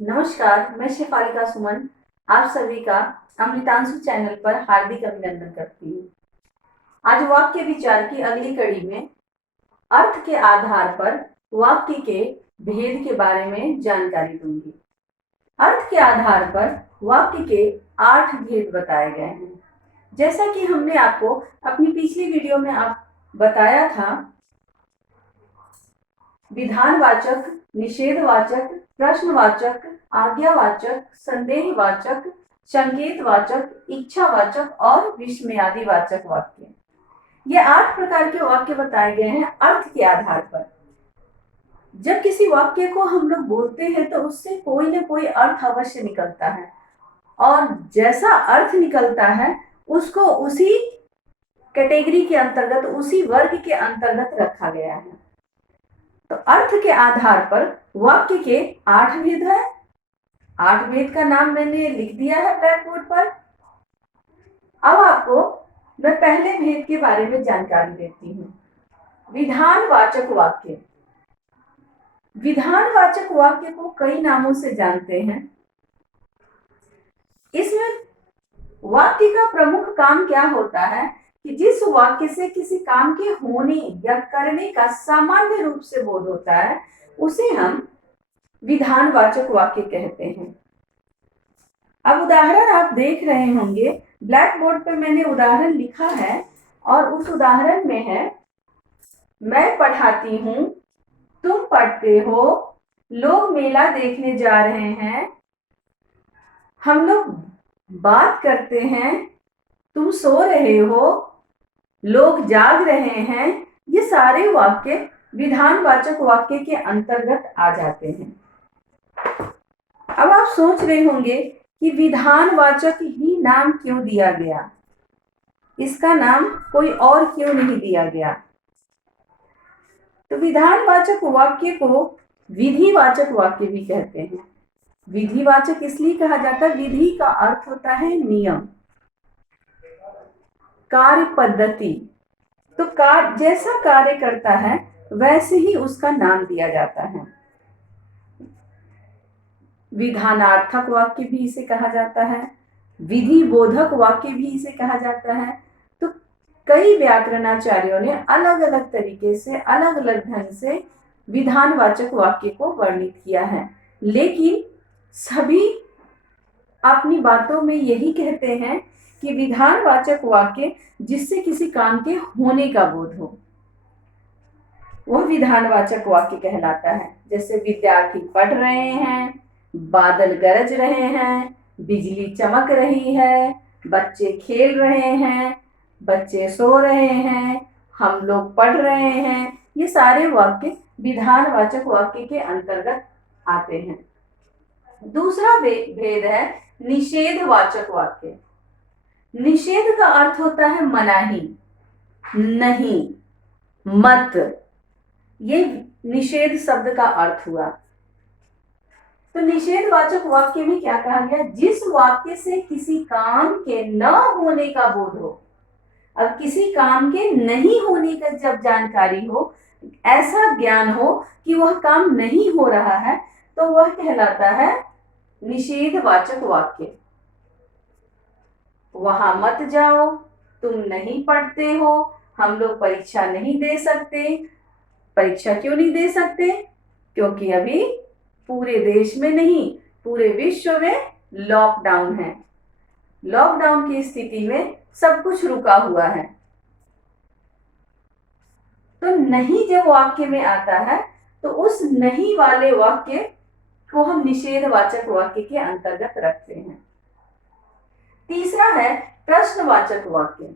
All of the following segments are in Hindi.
नमस्कार, मैं शेफालिका सुमन आप सभी का अमृतांशु चैनल पर हार्दिक अभिनंदन करती हूँ। आज वाक्य विचार की अगली कड़ी में अर्थ के आधार पर वाक्य के भेद के बारे में जानकारी दूंगी। अर्थ के आधार पर वाक्य के 8 भेद बताए गए हैं। जैसा कि हमने आपको अपनी पिछली वीडियो में बताया था, विधानवाचक, निषेधवाचक, प्रश्नवाचक, आज्ञावाचक, संदेहवाचक, संकेतवाचक, इच्छावाचक और विस्मयादिवाचक वाक्य। ये 8 प्रकार के वाक्य बताए गए हैं अर्थ के आधार पर। जब किसी वाक्य को हम लोग बोलते हैं तो उससे कोई ना कोई अर्थ अवश्य निकलता है, और जैसा अर्थ निकलता है उसको उसी कैटेगरी के अंतर्गत, उसी वर्ग के अंतर्गत रखा गया है। तो अर्थ के आधार पर वाक्य के 8 भेद है। 8 भेद का नाम मैंने लिख दिया है ब्लैक बोर्ड पर। अब आपको मैं पहले भेद के बारे में जानकारी देती हूँ। विधानवाचक वाक्य। विधानवाचक वाक्य को कई नामों से जानते हैं। इसमें वाक्य का प्रमुख काम क्या होता है कि जिस वाक्य से किसी काम के होने या करने का सामान्य रूप से बोध होता है उसे हम विधानवाचक वाक्य कहते हैं। अब उदाहरण आप देख रहे होंगे, ब्लैक बोर्ड पर मैंने उदाहरण लिखा है और उस उदाहरण में है, मैं पढ़ाती हूँ, तुम पढ़ते हो, लोग मेला देखने जा रहे हैं, हम लोग बात करते हैं, तुम सो रहे हो, लोग जाग रहे हैं। ये सारे वाक्य विधानवाचक वाक्य के अंतर्गत आ जाते हैं। अब आप सोच रहे होंगे कि विधानवाचक ही नाम क्यों दिया गया, इसका नाम कोई और क्यों नहीं दिया गया। तो विधानवाचक वाक्य को विधिवाचक वाक्य भी कहते हैं। विधिवाचक इसलिए कहा जाता है, विधि का अर्थ होता है नियम, कार्य पद्धति। तो जैसा कार्य करता है वैसे ही उसका नाम दिया जाता है। विधानार्थक वाक्य भी इसे कहा जाता है, विधि बोधक वाक्य भी इसे कहा जाता है। तो कई व्याकरणाचार्यों ने अलग अलग तरीके से, अलग अलग ढंग से विधानवाचक वाक्य को वर्णित किया है, लेकिन सभी अपनी बातों में यही कहते हैं कि विधानवाचक वाक्य जिससे किसी काम के होने का बोध हो वह विधानवाचक वाक्य कहलाता है। जैसे विद्यार्थी पढ़ रहे हैं, बादल गरज रहे हैं, बिजली चमक रही है, बच्चे खेल रहे हैं, बच्चे सो रहे हैं, हम लोग पढ़ रहे हैं। ये सारे वाक्य विधानवाचक वाक्य के अंतर्गत आते हैं। दूसरा भेद है निषेधवाचक वाक्य। निषेध का अर्थ होता है मनाही, नहीं, मत। ये निषेध शब्द का अर्थ हुआ। तो निषेधवाचक वाक्य में क्या कहा गया, जिस वाक्य से किसी काम के न होने का बोध हो। अब किसी काम के नहीं होने का जब जानकारी हो, ऐसा ज्ञान हो कि वह काम नहीं हो रहा है, तो वह कहलाता है निषेधवाचक वाक्य। वहां मत जाओ, तुम नहीं पढ़ते हो, हम लोग परीक्षा नहीं दे सकते। परीक्षा क्यों नहीं दे सकते? क्योंकि अभी पूरे देश में नहीं, पूरे विश्व में लॉकडाउन है। लॉकडाउन की स्थिति में सब कुछ रुका हुआ है। तो नहीं जब वाक्य में आता है तो उस नहीं वाले वाक्य को हम निषेधवाचक वाक्य के अंतर्गत रखते हैं। तीसरा है प्रश्नवाचक वाक्य।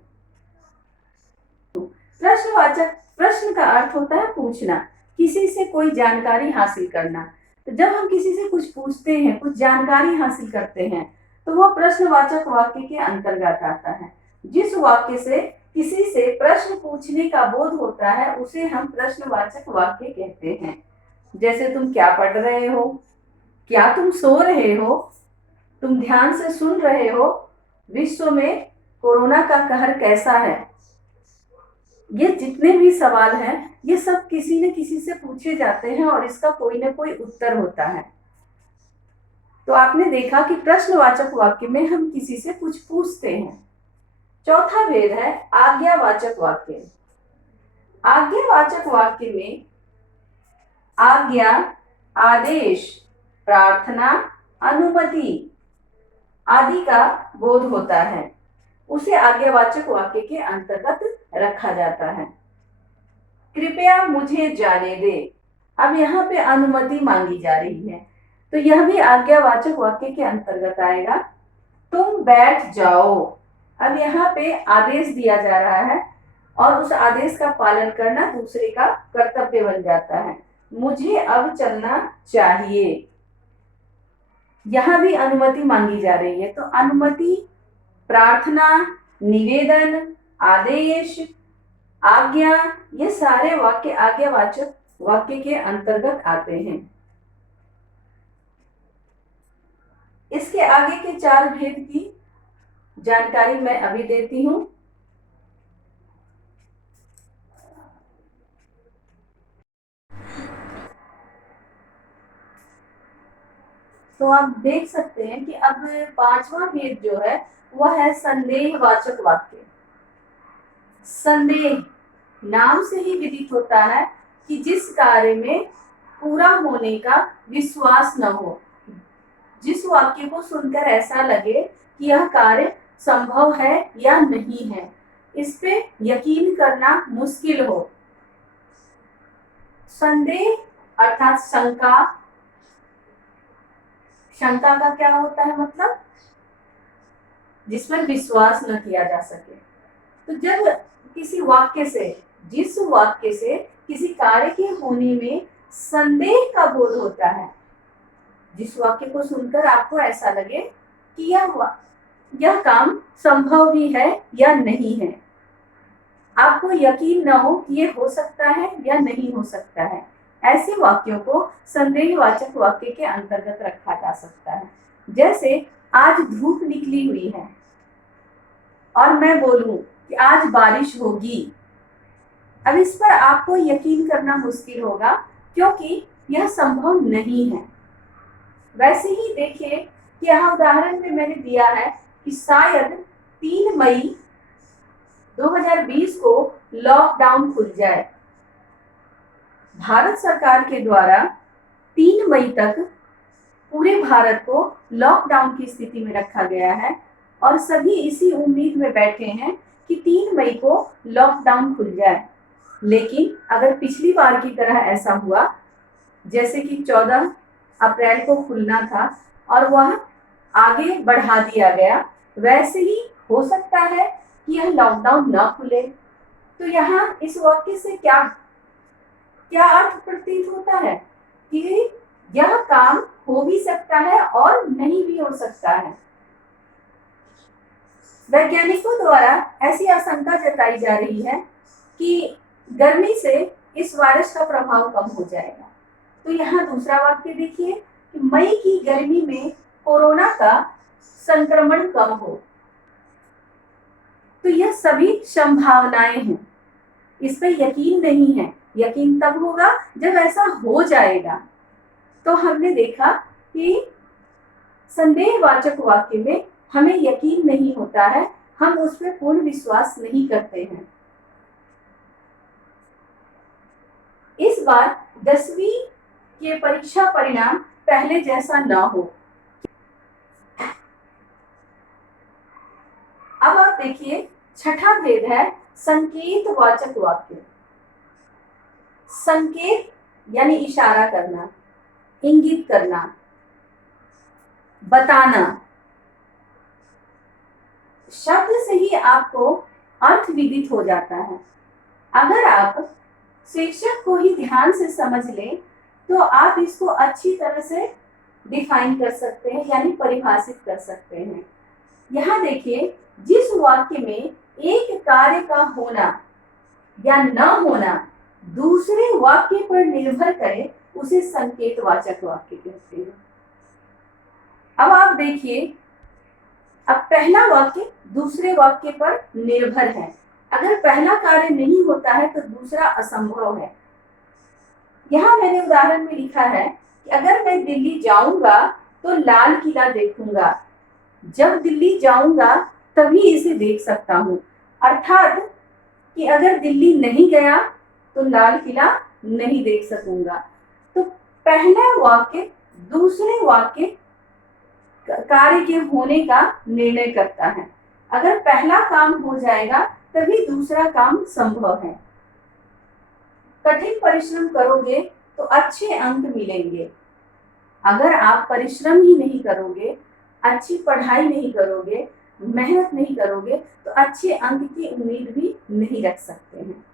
प्रश्नवाचक, प्रश्न का अर्थ होता है पूछना, किसी से कोई जानकारी हासिल करना। तो जब हम किसी से कुछ पूछते हैं, कुछ जानकारी हासिल करते हैं, तो वह प्रश्नवाचक वाक्य के अंतर्गत आता है। जिस वाक्य से किसी से प्रश्न पूछने का बोध होता है उसे हम प्रश्नवाचक वाक्य कहते हैं। जैसे तुम क्या पढ़ रहे हो, क्या तुम सो रहे हो, तुम ध्यान से सुन रहे हो, विश्व में कोरोना का कहर कैसा है। ये जितने भी सवाल हैं ये सब किसी न किसी से पूछे जाते हैं और इसका कोई ना कोई उत्तर होता है। तो आपने देखा कि प्रश्नवाचक वाक्य में हम किसी से कुछ पूछते हैं। चौथा भेद है आज्ञावाचक वाक्य। आज्ञावाचक वाक्य में आज्ञा, आदेश, प्रार्थना, अनुमति आदि का बोध होता है, उसे आज्ञावाचक वाक्य के अंतर्गत रखा जाता है। कृपया मुझे जाने दे, अब यहाँ पे अनुमति मांगी जा रही है, तो यह भी आज्ञावाचक वाक्य के अंतर्गत आएगा। तुम बैठ जाओ, अब यहाँ पे आदेश दिया जा रहा है और उस आदेश का पालन करना दूसरे का कर्तव्य बन जाता है। मुझे अब चलना चाहिए, यहाँ भी अनुमति मांगी जा रही है, तो अनुमति, प्रार्थना, निवेदन, आदेश, आज्ञा, ये सारे वाक्य आज्ञावाचक वाक्य के अंतर्गत आते हैं। इसके आगे के 4 भेद की जानकारी मैं अभी देती हूं। तो आप देख सकते हैं कि अब 5वां भेद जो है वह है संदेहवाचक वाक्य। संदेह नाम से ही विदित होता है कि जिस कार्य में पूरा होने का विश्वास न हो, जिस वाक्य को सुनकर ऐसा लगे कि यह कार्य संभव है या नहीं है, इस पे यकीन करना मुश्किल हो। संदेह अर्थात शंका, शंका का क्या होता है मतलब जिस पर विश्वास न किया जा सके। तो जब किसी वाक्य से, जिस वाक्य से किसी कार्य के होने में संदेह का बोध होता है, जिस वाक्य को सुनकर आपको ऐसा लगे कि यह काम संभव भी है या नहीं है, आपको यकीन न हो कि ये हो सकता है या नहीं हो सकता है, ऐसे वाक्यों को संदेहवाचक वाक्य के अंतर्गत रखा जा सकता है। जैसे आज धूप निकली हुई है और मैं बोलूं कि आज बारिश होगी, अब इस पर आपको यकीन करना मुश्किल होगा क्योंकि यह संभव नहीं है। वैसे ही देखिए कि यहाँ उदाहरण में मैंने दिया है कि शायद 3 मई 2020 को लॉकडाउन खुल जाए। भारत सरकार के द्वारा 3 मई तक पूरे भारत को लॉकडाउन की स्थिति में रखा गया है और सभी इसी उम्मीद में बैठे हैं कि 3 मई को लॉकडाउन खुल जाए। लेकिन अगर पिछली बार की तरह ऐसा हुआ, जैसे कि 14 अप्रैल को खुलना था और वह आगे बढ़ा दिया गया, वैसे ही हो सकता है कि यह लॉकडाउन न खुले। तो यहाँ इस वाक्य से क्या अर्थ प्रतीत होता है कि यह काम हो भी सकता है और नहीं भी हो सकता है। वैज्ञानिकों द्वारा ऐसी आशंका जताई जा रही है कि गर्मी से इस वायरस का प्रभाव कम हो जाएगा। तो यहाँ दूसरा वाक्य देखिए कि मई की गर्मी में कोरोना का संक्रमण कम हो। तो यह सभी संभावनाएं हैं, इस पर यकीन नहीं है। यकीन तब होगा जब ऐसा हो जाएगा। तो हमने देखा कि संदेहवाचक वाक्य में हमें यकीन नहीं होता है, हम उस पर पूर्ण विश्वास नहीं करते हैं। इस बार 10वीं के परीक्षा परिणाम पहले जैसा ना हो। अब आप देखिए 6ठा भेद है संकेतवाचक वाक्य। संकेत यानी इशारा करना, इंगित करना, बताना। शब्द से ही आपको अर्थ विदित हो जाता है। अगर आप शीर्षक को ही ध्यान से समझ लें तो आप इसको अच्छी तरह से डिफाइन कर सकते हैं, यानी परिभाषित कर सकते हैं। यहाँ देखिए, जिस वाक्य में एक कार्य का होना या न होना दूसरे वाक्य पर निर्भर करे उसे संकेतवाचक वाक्य कहते हैं। अब आप देखिए, अब पहला वाक्य दूसरे वाक्य पर निर्भर है। अगर पहला कार्य नहीं होता है तो दूसरा असंभव है। यहाँ मैंने उदाहरण में लिखा है कि अगर मैं दिल्ली जाऊंगा तो लाल किला देखूंगा, जब दिल्ली जाऊंगा तभी इसे देख सकता हूँ। अर्थात कि अगर दिल्ली नहीं गया तो लाल किला नहीं देख सकूंगा। तो पहला वाक्य दूसरे वाक्य कार्य के होने का निर्णय करता है। अगर पहला काम हो जाएगा तभी दूसरा काम संभव है। कठिन परिश्रम करोगे तो अच्छे अंक मिलेंगे। अगर आप परिश्रम ही नहीं करोगे, अच्छी पढ़ाई नहीं करोगे, मेहनत नहीं करोगे, तो अच्छे अंक की उम्मीद भी नहीं रख सकते हैं।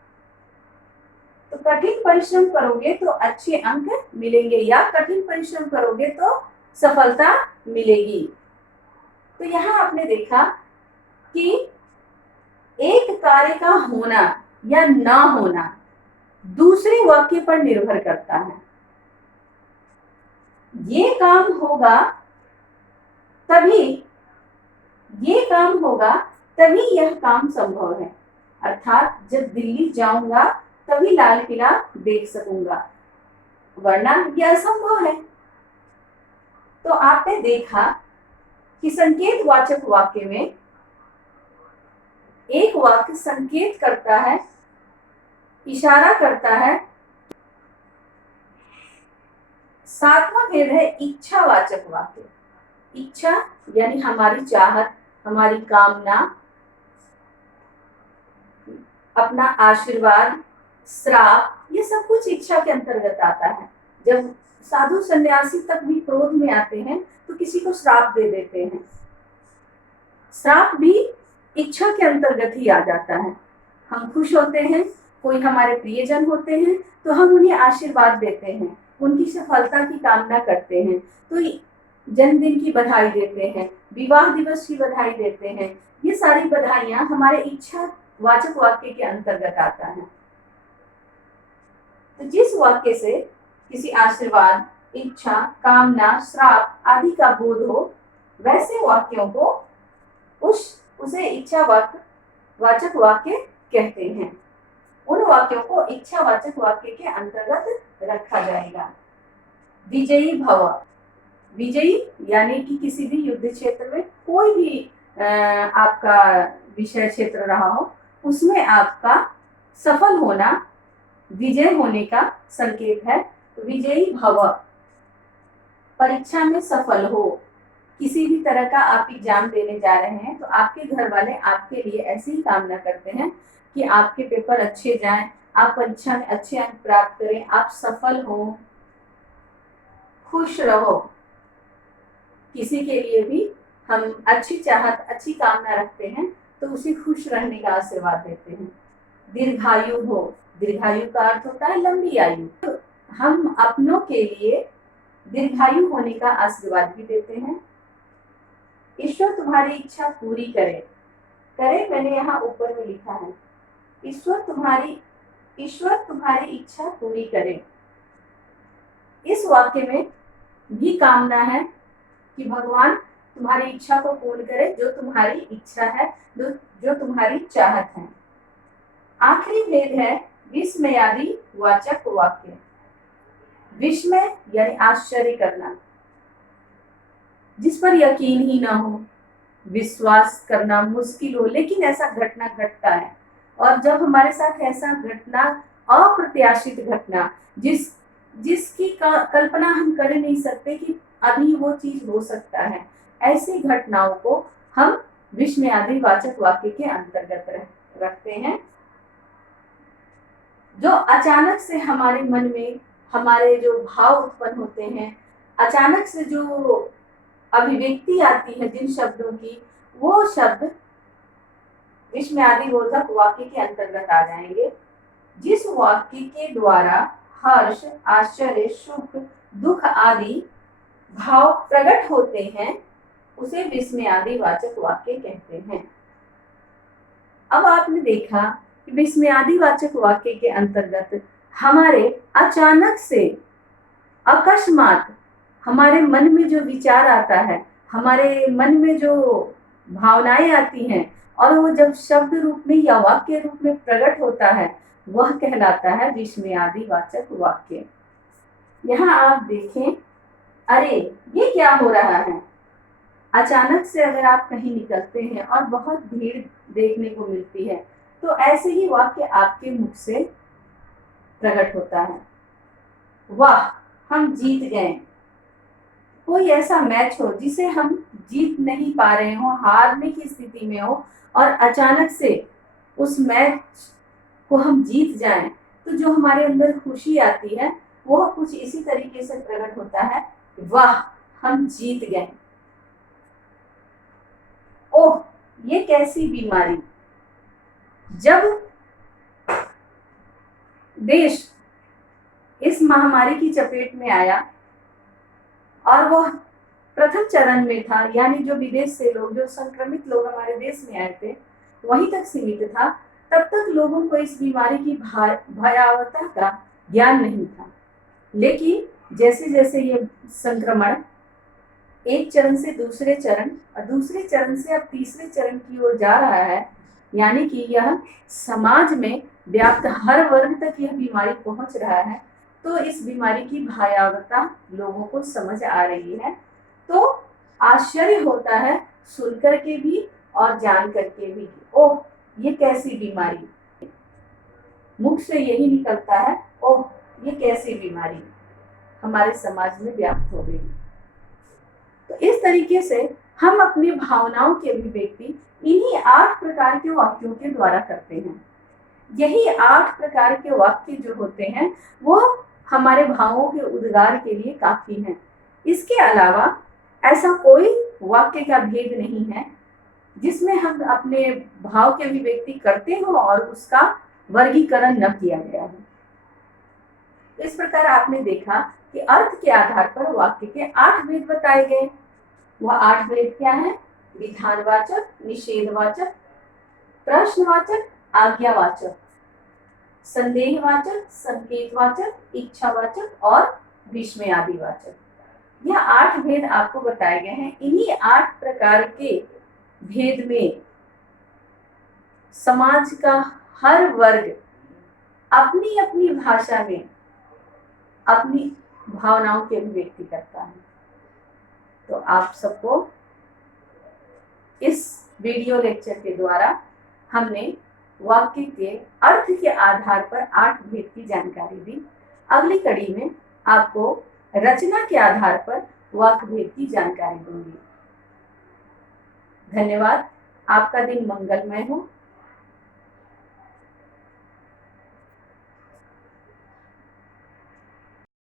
तो कठिन परिश्रम करोगे तो अच्छे अंक मिलेंगे, या कठिन परिश्रम करोगे तो सफलता मिलेगी। तो यहाँ आपने देखा कि एक कार्य का होना या ना होना दूसरे वाक्य पर निर्भर करता है। ये काम होगा तभी यह काम संभव है। अर्थात जब दिल्ली जाऊंगा तभी लाल किला देख सकूंगा, वरना यह असंभव है। तो आपने देखा कि संकेत वाचक वाक्य में एक वाक्य संकेत करता है, इशारा करता है। सातवां भेद है इच्छावाचक वाक्य। इच्छा यानी हमारी चाहत, हमारी कामना, अपना आशीर्वाद, श्राप, ये सब कुछ इच्छा के अंतर्गत आता है। जब साधु सन्यासी तक भी क्रोध में आते हैं तो किसी को श्राप दे देते हैं। श्राप भी इच्छा के अंतर्गत ही आ जाता है। हम खुश होते हैं, कोई हमारे प्रियजन होते हैं तो हम उन्हें आशीर्वाद देते हैं, उनकी सफलता की कामना करते हैं, तो जन्मदिन की बधाई देते हैं, विवाह दिवस की बधाई देते हैं। ये सारी बधाइयां हमारे इच्छा वाचक वाक्य के अंतर्गत आता है। तो जिस वाक्य से किसी आशीर्वाद, इच्छा, कामना, श्राप आदि का बोध हो, वैसे वाक्यों को उसे इच्छा वाचक वाक्य कहते हैं। उन वाक्यों को इच्छावाचक वाक्य के अंतर्गत रखा जाएगा। विजयी भव, विजयी यानी कि किसी भी युद्ध क्षेत्र में कोई भी आपका विषय क्षेत्र रहा हो, उसमें आपका सफल होना, विजय होने का संकेत है। तो विजयी भव, परीक्षा में सफल हो, किसी भी तरह का आप एग्जाम देने जा रहे हैं तो आपके घर वाले आपके लिए ऐसी ही कामना करते हैं कि आपके पेपर अच्छे जाएं, आप परीक्षा में अच्छे अंक प्राप्त करें, आप सफल हो, खुश रहो। किसी के लिए भी हम अच्छी चाहत, अच्छी कामना रखते हैं तो उसे खुश रहने का आशीर्वाद देते हैं। दीर्घायु हो, दीर्घायु का अर्थ होता है लंबी आयु। तो हम अपनों के लिए दीर्घायु होने का आशीर्वाद भी देते हैं। ईश्वर तुम्हारी इच्छा पूरी करे, करे मैंने यहाँ ऊपर में लिखा है, ईश्वर तुम्हारी इच्छा पूरी करे। इस वाक्य में भी कामना है कि भगवान तुम्हारी इच्छा को पूर्ण करे, जो तुम्हारी इच्छा है, जो तुम्हारी चाहत है। आखिरी भेद है विस्मयादि वाचक वाक्य। विस्मय यानी आश्चर्य करना, जिस पर यकीन ही ना हो, विश्वास करना मुश्किल हो, लेकिन ऐसा घटना घटता है। और जब हमारे साथ ऐसा घटना, अप्रत्याशित घटना, जिसकी कल्पना हम कर नहीं सकते कि अभी वो चीज हो सकता है, ऐसी घटनाओं को हम विस्मयादि वाचक वाक्य के अंतर्गत रखते हैं। जो अचानक से हमारे मन में हमारे जो भाव उत्पन्न होते हैं, अचानक से जो अभिव्यक्ति आती है जिन शब्दों की, वो शब्द विस्मयादि बोधक वाक्य के अंतर्गत आ जाएंगे। जिस वाक्य के द्वारा हर्ष, आश्चर्य, सुख, दुख आदि भाव प्रकट होते हैं उसे विस्मयादि वाचक वाक्य कहते हैं। अब आपने देखा कि विस्मयादि वाचक वाक्य के अंतर्गत हमारे अचानक से, अकस्मात हमारे मन में जो विचार आता है, हमारे मन में जो भावनाएं आती हैं, और वो जब शब्द रूप में या वाक्य रूप में प्रकट होता है, वह कहलाता है विस्मयादि वाचक वाक्य। यहाँ आप देखें, अरे ये क्या हो रहा है। अचानक से अगर आप कहीं निकलते हैं और बहुत भीड़ देखने को मिलती है, तो ऐसे ही वाक्य आपके मुख से प्रकट होता है। वाह, हम जीत गए। कोई ऐसा मैच हो जिसे हम जीत नहीं पा रहे हो, हारने की स्थिति में हो, और अचानक से उस मैच को हम जीत जाएं, तो जो हमारे अंदर खुशी आती है वो कुछ इसी तरीके से प्रकट होता है। वाह, हम जीत गए। ओह, ये कैसी बीमारी। जब देश इस महामारी की चपेट में आया और वह प्रथम चरण में था, यानी जो विदेश से लोग, जो संक्रमित लोग हमारे देश में आए थे, वहीं तक सीमित था, तब तक लोगों को इस बीमारी की भयावहता का ज्ञान नहीं था। लेकिन जैसे जैसे ये संक्रमण एक चरण से दूसरे चरण और दूसरे चरण से अब तीसरे चरण की ओर जा रहा है, यानी कि यह समाज में व्याप्त हर वर्ग तक यह बीमारी पहुंच रहा है, तो इस बीमारी की भयावहता लोगों को समझ आ रही है। तो आश्चर्य होता है सुन करके भी और जान करके भी। ओह, ये कैसी बीमारी। मुख से यही निकलता है, ओह ये कैसी बीमारी हमारे समाज में व्याप्त हो गई। तो इस तरीके से हम अपनी भावनाओं की अभिव्यक्ति इन्हीं 8 प्रकार के वाक्यों के द्वारा करते हैं। यही 8 प्रकार के वाक्य जो होते हैं वो हमारे भावों के उद्गार के लिए काफी हैं। इसके अलावा ऐसा कोई वाक्य का भेद नहीं है जिसमें हम अपने भाव की अभिव्यक्ति करते हो और उसका वर्गीकरण न किया गया हो। इस प्रकार आपने देखा कि अर्थ के आधार पर वाक्य के 8 भेद बताए गए। वह 8 भेद क्या है? विधानवाचक, निषेधवाचक, प्रश्नवाचक, आज्ञावाचक, संदेहवाचक, संकेतवाचक, इच्छावाचक और विस्मयादिवाचक। यह 8 भेद आपको बताए गए हैं। इन्हीं 8 प्रकार के भेद में समाज का हर वर्ग अपनी अपनी भाषा में अपनी भावनाओं की अभिव्यक्ति करता है। तो आप सबको इस वीडियो लेक्चर के द्वारा हमने वाक्य के अर्थ के आधार पर 8 भेद की जानकारी दी। अगली कड़ी में आपको रचना के आधार पर वाक्य भेद की जानकारी दूंगी। धन्यवाद। आपका दिन मंगलमय हो।